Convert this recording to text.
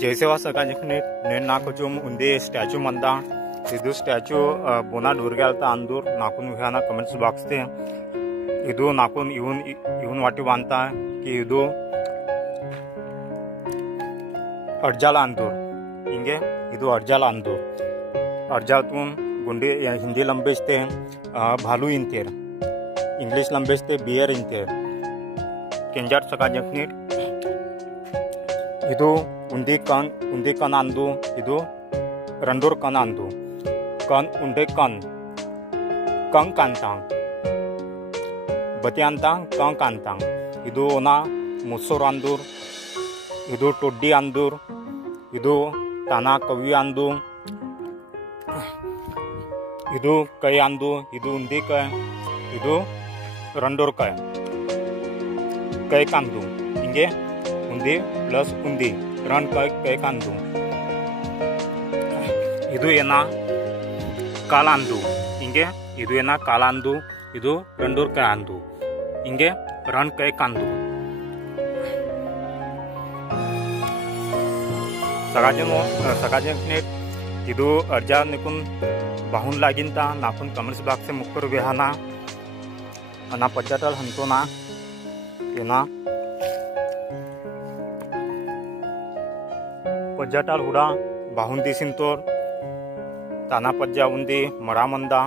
जैसे वा सका जिखने ने नाको जो उन्दे स्टैचू मंदा इदु स्टैचू बोना दुर्गालता अंदूर नाकुन विहाना कमेंट्स बॉक्स ते इदु नाकुन इवन वाटी वांता कि इदु अर्जाला अंदूर इंगे इदु अर्जाला अंदूर अर्जाल तुम गुंडी हिंदी लंबेस्ते भालू इंतेर इंग्लिश लंबेस्ते बियर इंतेर केंजार सका जिखने इदु उंदी कन अंदू इदु रंडूर कन अंदू कन उंडे कन कंग कांतांग बत्यांतांग कंग कांतांग इदु ओना मुसोर अंदूर इदु टोड्डी अंदूर इदु ताना कवी अंदू इदु कई अंदू इदु उंदी कय इदु रंडूर कय कांदू इंगे उंदी प्लस उंदी रन कय कांदू इदु एना कालांदू इंगे इदु एना कालांदू इदु रंडूर कय अंदू इंगे रन कय कांदू सकाजन ने इदु अर्जा निकुन बाहुन लागिनता नाकुन कमेंट्स बॉक्स से मुक्कर बेहाना अना पज्जाटल हंतोना एना पज्जाटाल हुडा बाहुन दिसिन तोर ताना पज्जा उंदी मरामंदा